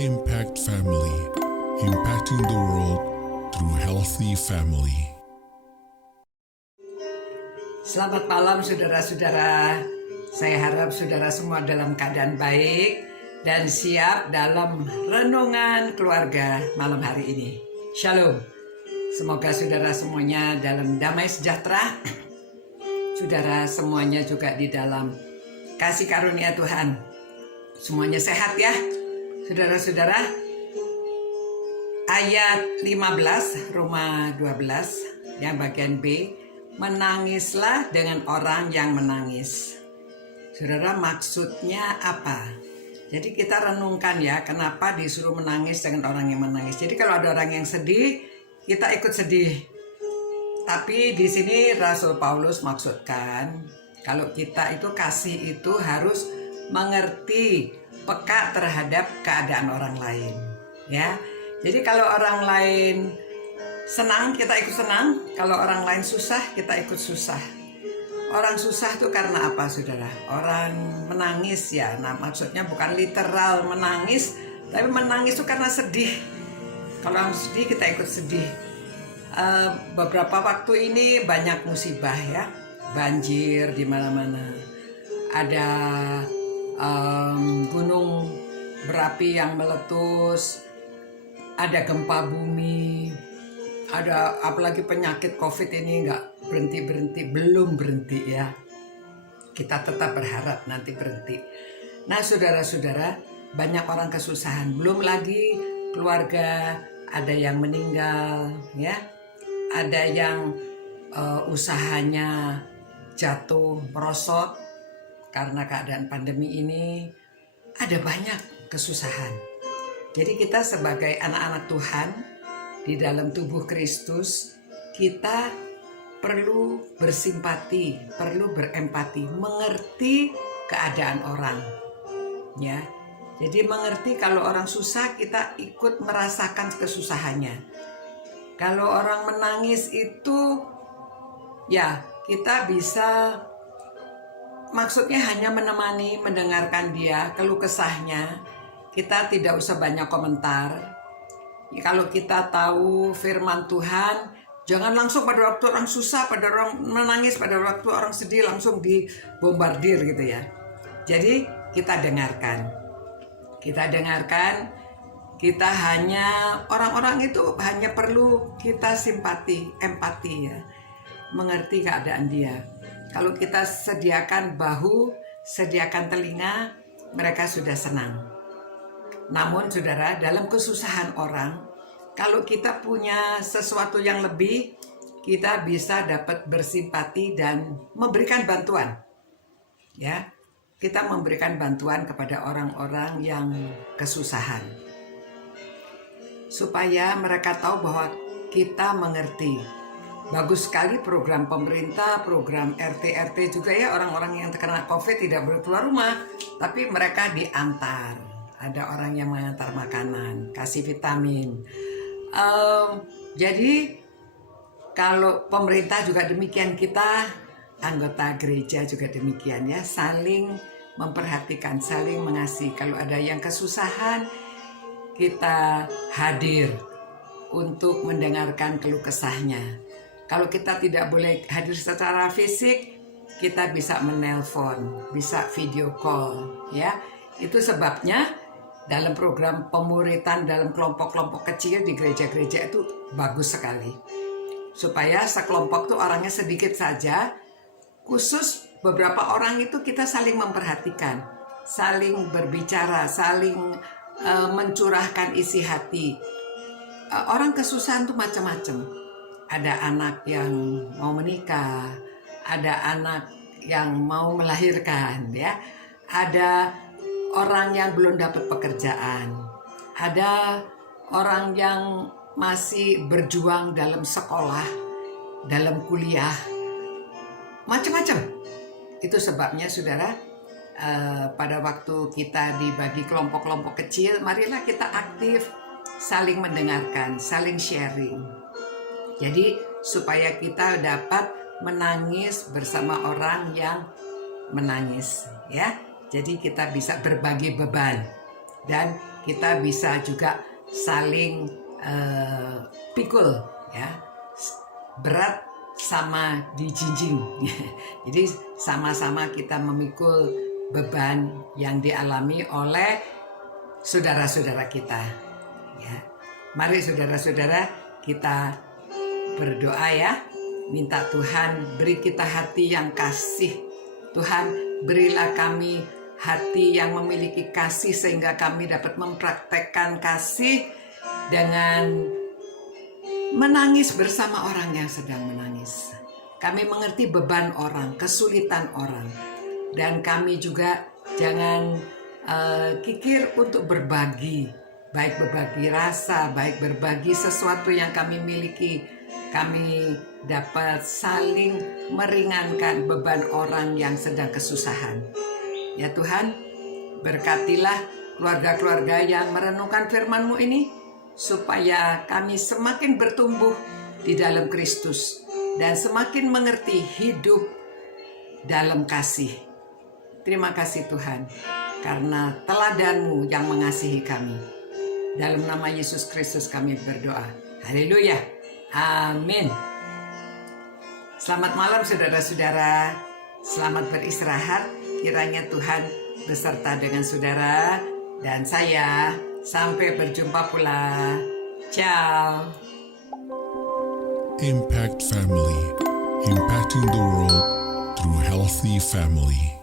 Impact Family, impacting the world through healthy family. Selamat malam saudara-saudara. Saya harap saudara semua dalam keadaan baik dan siap dalam renungan keluarga malam hari ini. Shalom. Semoga saudara semuanya dalam damai sejahtera. Saudara semuanya juga di dalam kasih karunia Tuhan. Semuanya sehat ya. Saudara-saudara, ayat 15 Roma 12 yang bagian B, menangislah dengan orang yang menangis. Saudara, maksudnya apa? Jadi kita renungkan ya, kenapa disuruh menangis dengan orang yang menangis. Jadi kalau ada orang yang sedih, kita ikut sedih. Tapi di sini Rasul Paulus maksudkan, kalau kita itu kasih itu harus mengerti, peka terhadap keadaan orang lain. Ya, jadi kalau orang lain senang, kita ikut senang. Kalau orang lain susah, kita ikut susah. Orang susah itu karena apa, saudara? Orang menangis ya. Nah, maksudnya bukan literal menangis, tapi menangis itu karena sedih. Kalau orang sedih, kita ikut sedih. Beberapa waktu ini banyak musibah ya, banjir di mana-mana. Ada gunung berapi yang meletus, ada gempa bumi. Ada apalagi penyakit COVID ini nggak berhenti-berhenti, belum berhenti ya. Kita tetap berharap nanti berhenti. Nah saudara-saudara, banyak orang kesusahan. Belum lagi keluarga, ada yang meninggal ya. Ada yang usahanya jatuh, merosot karena keadaan pandemi ini. Ada banyak kesusahan. Jadi kita sebagai anak-anak Tuhan, di dalam tubuh Kristus, kita perlu bersimpati, perlu berempati, mengerti keadaan orang. Ya, jadi mengerti kalau orang susah, kita ikut merasakan kesusahannya. Kalau orang menangis itu, ya kita bisa, maksudnya hanya menemani, mendengarkan dia, keluh kesahnya. Kita tidak usah banyak komentar. Kalau kita tahu firman Tuhan, jangan langsung pada waktu orang susah, pada orang menangis, pada waktu orang sedih langsung dibombardir gitu ya. Jadi kita dengarkan. Kita hanya, orang-orang itu hanya perlu kita simpati, empati ya. Mengerti keadaan dia. Kalau kita sediakan bahu, sediakan telinga, mereka sudah senang. Namun saudara, dalam kesusahan orang, kalau kita punya sesuatu yang lebih, kita bisa dapat bersimpati dan memberikan bantuan. Ya, kita memberikan bantuan kepada orang-orang yang kesusahan. Supaya mereka tahu bahwa kita mengerti. Bagus sekali program pemerintah, program RT juga ya, orang-orang yang terkena COVID tidak boleh keluar rumah, tapi mereka diantar. Ada orang yang mengantar makanan, kasih vitamin. Jadi kalau pemerintah juga demikian, kita anggota gereja juga demikian ya, saling memperhatikan, saling mengasihi. Kalau ada yang kesusahan, kita hadir untuk mendengarkan keluh kesahnya. Kalau kita tidak boleh hadir secara fisik, kita bisa menelpon, bisa video call ya. Itu sebabnya dalam program pemuritan dalam kelompok-kelompok kecil di gereja-gereja itu bagus sekali. Supaya sekelompok tuh orangnya sedikit saja, khusus beberapa orang itu kita saling memperhatikan, saling berbicara, saling mencurahkan isi hati. Orang kesusahan tuh macam-macam. Ada anak yang mau menikah, ada anak yang mau melahirkan ya, ada orang yang belum dapat pekerjaan, ada orang yang masih berjuang dalam sekolah, dalam kuliah, macam-macam. Itu sebabnya saudara, pada waktu kita dibagi kelompok-kelompok kecil, marilah kita aktif, saling mendengarkan, saling sharing. Jadi supaya kita dapat menangis bersama orang yang menangis ya. Jadi kita bisa berbagi beban. dan kita bisa juga saling pikul ya, berat sama dijinjing. Jadi sama-sama kita memikul beban yang dialami oleh saudara-saudara kita ya. Mari saudara-saudara kita berdoa ya, minta Tuhan beri kita hati yang kasih. Tuhan berilah kami hati yang memiliki kasih sehingga kami dapat mempraktekkan kasih dengan menangis bersama orang yang sedang menangis. Kami mengerti beban orang, kesulitan orang, dan kami juga jangan kikir untuk berbagi, baik berbagi rasa, baik berbagi sesuatu yang kami miliki. Kami dapat saling meringankan beban orang yang sedang kesusahan. Ya Tuhan, berkatilah keluarga-keluarga yang merenungkan firman-Mu ini, supaya kami semakin bertumbuh di dalam Kristus dan semakin mengerti hidup dalam kasih. Terima kasih Tuhan, karena teladan-Mu yang mengasihi kami. Dalam nama Yesus Kristus kami berdoa. Haleluya. Amin. Selamat malam saudara-saudara. Selamat beristirahat. Kiranya Tuhan beserta dengan saudara dan saya. Sampai berjumpa pula. Ciao. Impact Family, impacting the world through healthy family.